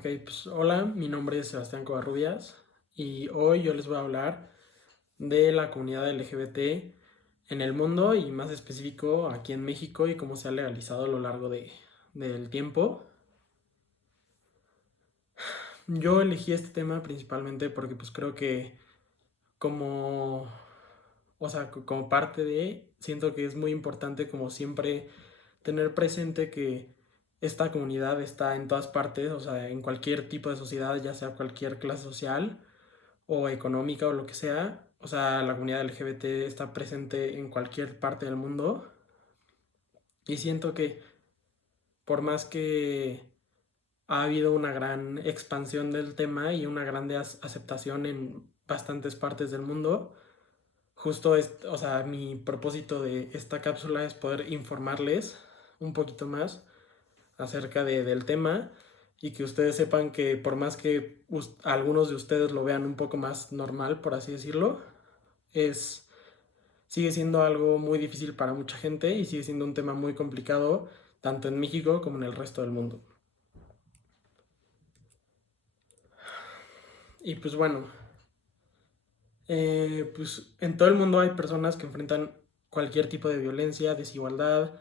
Ok, pues hola, mi nombre es Sebastián Covarrubias y hoy yo les voy a hablar de la comunidad LGBT en el mundo y más específico aquí en México y cómo se ha legalizado a lo largo del tiempo. Yo elegí este tema principalmente porque pues creo que como, como parte siento que es muy importante como siempre tener presente que esta comunidad está en todas partes, o sea, en cualquier tipo de sociedad, ya sea cualquier clase social o económica o lo que sea. O sea, la comunidad LGBT está presente en cualquier parte del mundo. Y siento que por más que ha habido una gran expansión del tema y una grande aceptación en bastantes partes del mundo, justo es, o sea, mi propósito de esta cápsula es poder informarles un poquito más acerca del tema y que ustedes sepan que por más que algunos de ustedes lo vean un poco más normal, por así decirlo, es sigue siendo algo muy difícil para mucha gente y sigue siendo un tema muy complicado tanto en México como en el resto del mundo. Y pues bueno, pues en todo el mundo hay personas que enfrentan cualquier tipo de violencia, desigualdad,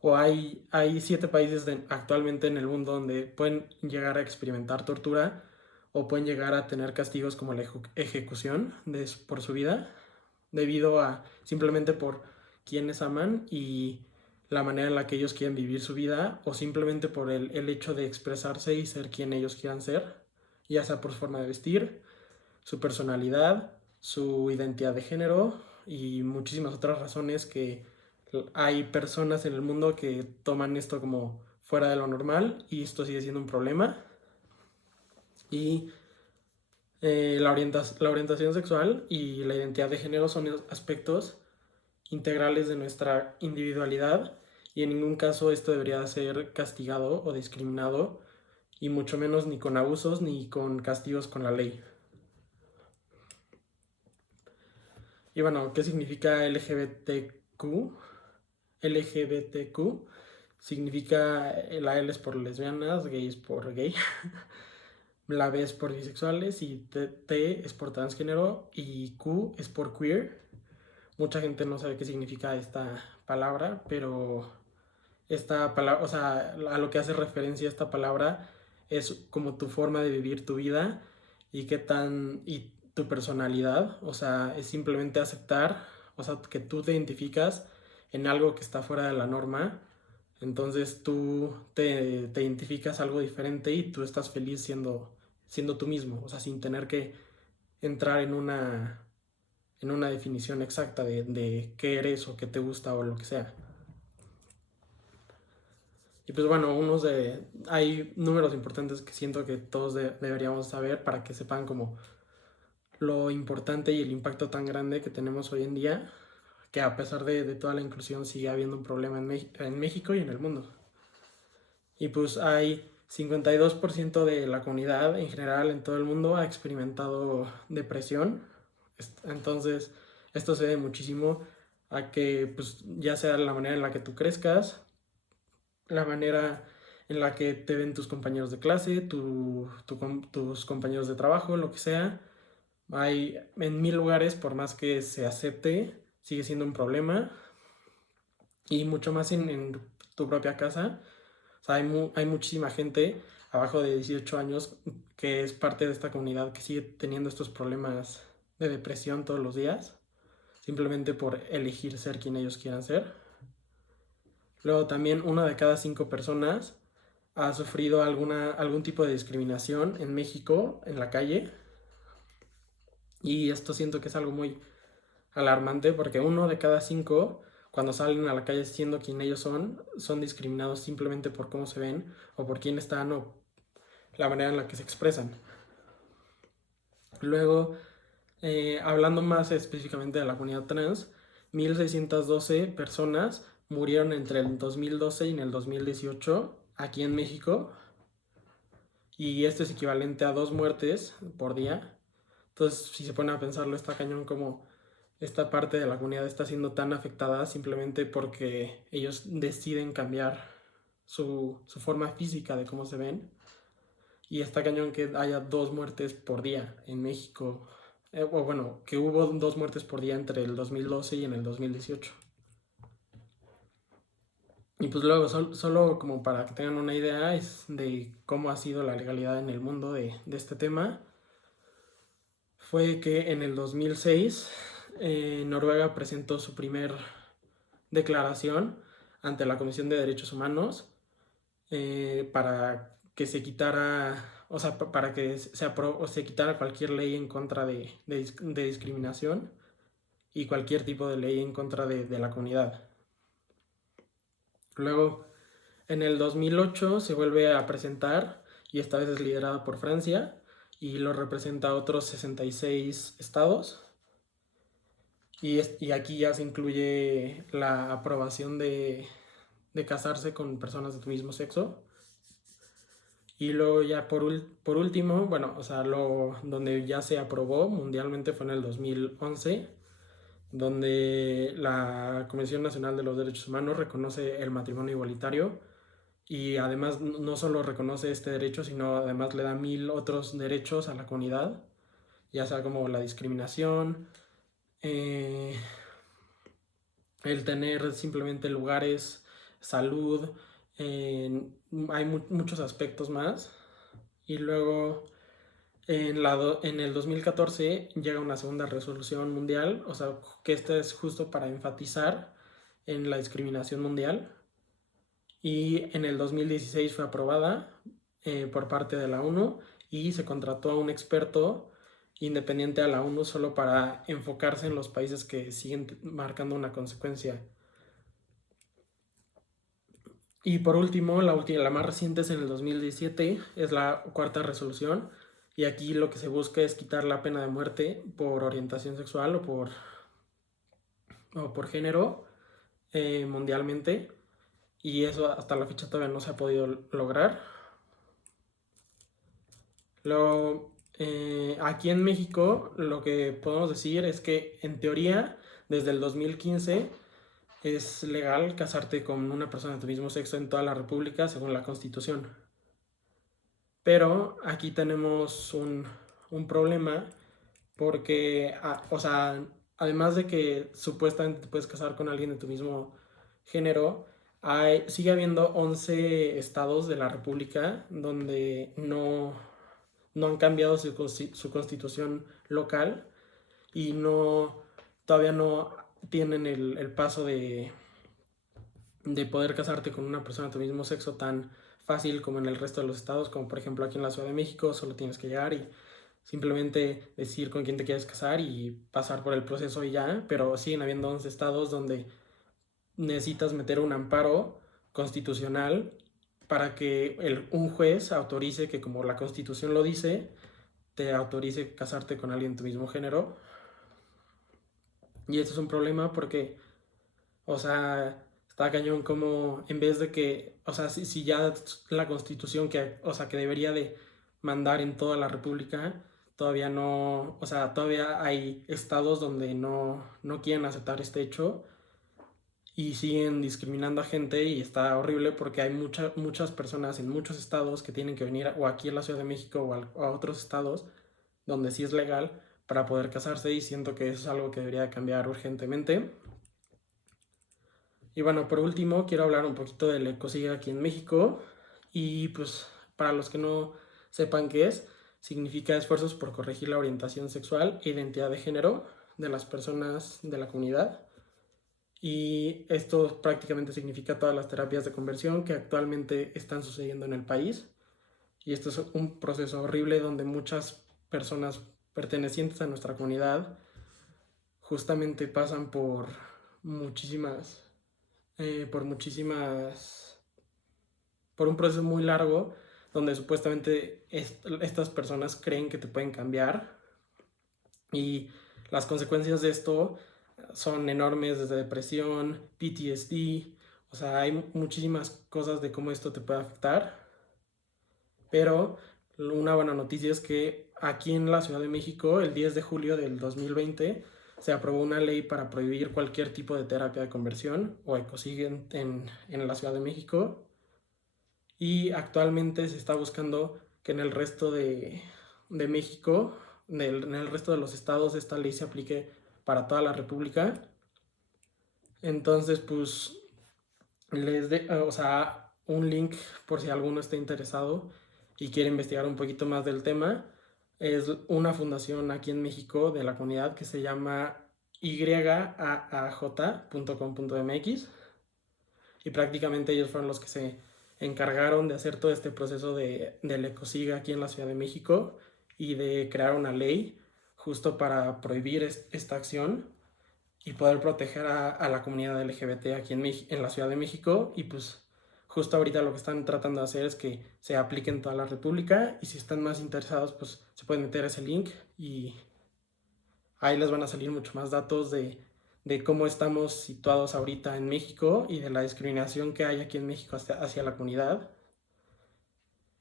o hay 7 países actualmente en el mundo donde pueden llegar a experimentar tortura o pueden llegar a tener castigos como la ejecución por su vida, debido a simplemente por quienes aman y la manera en la que ellos quieren vivir su vida o simplemente por el hecho de expresarse y ser quien ellos quieran ser, ya sea por su forma de vestir, su personalidad, su identidad de género y muchísimas otras razones que hay personas en el mundo que toman esto como fuera de lo normal y esto sigue siendo un problema. Y la orientación sexual y la identidad de género son aspectos integrales de nuestra individualidad y en ningún caso esto debería ser castigado o discriminado y mucho menos ni con abusos ni con castigos con la ley. Y bueno, ¿qué significa LGBTQ? LGBTQ significa la L es por lesbianas, gay es por gay, la B es por bisexuales y T es por transgénero y Q es por queer. Mucha gente no sabe qué significa esta palabra, pero esta palabra, o sea, a lo que hace referencia esta palabra es como tu forma de vivir tu vida y y tu personalidad, o sea, es simplemente aceptar, o sea, que tú te identificas en algo que está fuera de la norma, entonces tú te identificas algo diferente y tú estás feliz siendo tú mismo, o sea, sin tener que entrar en una definición exacta de qué eres o qué te gusta o lo que sea. Y pues bueno, hay números importantes que siento que todos deberíamos saber para que sepan como lo importante y el impacto tan grande que tenemos hoy en día, que a pesar de toda la inclusión sigue habiendo un problema en México y en el mundo. Y pues hay 52% de la comunidad en general en todo el mundo ha experimentado depresión. Entonces, esto se debe muchísimo a que pues ya sea la manera en la que tú crezcas, la manera en la que te ven tus compañeros de clase, tus compañeros de trabajo, lo que sea. Hay en 1000 lugares, por más que se acepte, sigue siendo un problema. Y mucho más en tu propia casa. O sea, hay muchísima gente abajo de 18 años que es parte de esta comunidad que sigue teniendo estos problemas de depresión todos los días, simplemente por elegir ser quien ellos quieran ser. Luego también 1 de cada 5 personas ha sufrido algún tipo de discriminación en México, en la calle. Y esto siento que es algo muy alarmante porque 1 de cada 5, cuando salen a la calle siendo quien ellos son discriminados simplemente por cómo se ven o por quién están o la manera en la que se expresan. Luego, hablando más específicamente de la comunidad trans, 1612 personas murieron entre el 2012 y en el 2018 aquí en México y esto es equivalente a 2 muertes por día. Entonces, si se pone a pensarlo, está cañón como esta parte de la comunidad está siendo tan afectada simplemente porque ellos deciden cambiar su forma física de cómo se ven. Y está cañón que haya 2 muertes por día en México. O bueno, que hubo 2 muertes por día entre el 2012 y en el 2018. Y pues luego, solo como para que tengan una idea es de cómo ha sido la legalidad en el mundo de este tema, fue que en el 2006 Noruega presentó su primer declaración ante la Comisión de Derechos Humanos para que se quitara, o sea, para que se quitara cualquier ley en contra de discriminación y cualquier tipo de ley en contra de la comunidad. Luego, en el 2008 se vuelve a presentar y esta vez es liderada por Francia y lo representa a otros 66 estados. Y aquí ya se incluye la aprobación de casarse con personas de tu mismo sexo. Y luego ya por último, bueno, o sea, donde ya se aprobó mundialmente fue en el 2011, donde la Comisión Nacional de los Derechos Humanos reconoce el matrimonio igualitario y además no solo reconoce este derecho, sino además le da 1000 otros derechos a la comunidad, ya sea como la discriminación, el tener simplemente lugares, salud, hay muchos aspectos más. Y luego en el 2014 llega una segunda resolución mundial, o sea, que esta es justo para enfatizar en la discriminación mundial. Y en el 2016 fue aprobada por parte de la ONU y se contrató a un experto independiente a la ONU solo para enfocarse en los países que siguen marcando una consecuencia. Y por último, la más reciente es en el 2017, es la cuarta resolución, y aquí lo que se busca es quitar la pena de muerte por orientación sexual o por género mundialmente, y eso hasta la fecha todavía no se ha podido lograr. Aquí en México lo que podemos decir es que en teoría desde el 2015 es legal casarte con una persona de tu mismo sexo en toda la República según la Constitución. Pero aquí tenemos un problema porque, o sea, además de que supuestamente te puedes casar con alguien de tu mismo género, sigue habiendo 11 estados de la República donde no han cambiado su constitución local y todavía no tienen el paso de poder casarte con una persona de tu mismo sexo tan fácil como en el resto de los estados, como por ejemplo aquí en la Ciudad de México, solo tienes que llegar y simplemente decir con quién te quieres casar y pasar por el proceso y ya, pero siguen habiendo 11 estados donde necesitas meter un amparo constitucional para que un juez autorice que, como la Constitución lo dice, te autorice casarte con alguien de tu mismo género. Y esto es un problema porque, o sea, está cañón como en vez de que, o sea, si ya la Constitución o sea, que debería de mandar en toda la República, todavía no, o sea, todavía hay estados donde no quieren aceptar este hecho y siguen discriminando a gente y está horrible porque hay muchas personas en muchos estados que tienen que venir o aquí a la Ciudad de México o a otros estados donde sí es legal para poder casarse y siento que eso es algo que debería cambiar urgentemente. Y bueno, por último quiero hablar un poquito del ecocidio aquí en México y pues para los que no sepan qué es, significa esfuerzos por corregir la orientación sexual e identidad de género de las personas de la comunidad. Y esto prácticamente significa todas las terapias de conversión que actualmente están sucediendo en el país. Y esto es un proceso horrible donde muchas personas pertenecientes a nuestra comunidad justamente pasan muchísimas, por muchísimas, por un proceso muy largo donde supuestamente estas personas creen que te pueden cambiar y las consecuencias de esto son enormes, desde depresión, PTSD, o sea, hay muchísimas cosas de cómo esto te puede afectar, pero una buena noticia es que aquí en la Ciudad de México, el 10 de julio del 2020, se aprobó una ley para prohibir cualquier tipo de terapia de conversión o ecocidio en la Ciudad de México y actualmente se está buscando que en el resto de México, en el resto de los estados, esta ley se aplique para toda la República. Entonces, pues, o sea, un link por si alguno está interesado y quiere investigar un poquito más del tema. Es una fundación aquí en México de la comunidad que se llama yaaj.com.mx, y prácticamente ellos fueron los que se encargaron de hacer todo este proceso del ecociga aquí en la Ciudad de México y de crear una ley justo para prohibir esta acción y poder proteger a la comunidad LGBT aquí en la Ciudad de México. Y pues justo ahorita lo que están tratando de hacer es que se aplique en toda la República, y si están más interesados pues se pueden meter a ese link y ahí les van a salir mucho más datos de cómo estamos situados ahorita en México y de la discriminación que hay aquí en México hacia la comunidad.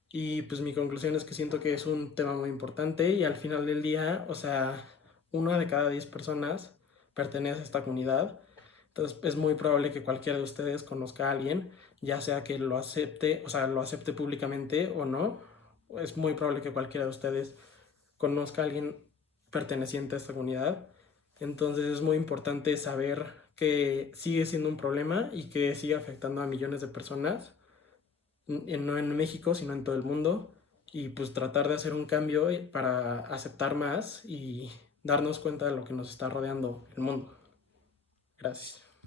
Y pues mi conclusión es que siento que es un tema muy importante y al final del día, o sea, 1 de cada 10 personas pertenece a esta comunidad. Entonces es muy probable que cualquiera de ustedes conozca a alguien, ya sea que lo acepte, o sea, lo acepte públicamente o no. Es muy probable que cualquiera de ustedes conozca a alguien perteneciente a esta comunidad. Entonces es muy importante saber que sigue siendo un problema y que sigue afectando a millones de personas, no en México, sino en todo el mundo, y pues tratar de hacer un cambio para aceptar más y darnos cuenta de lo que nos está rodeando el mundo. Gracias.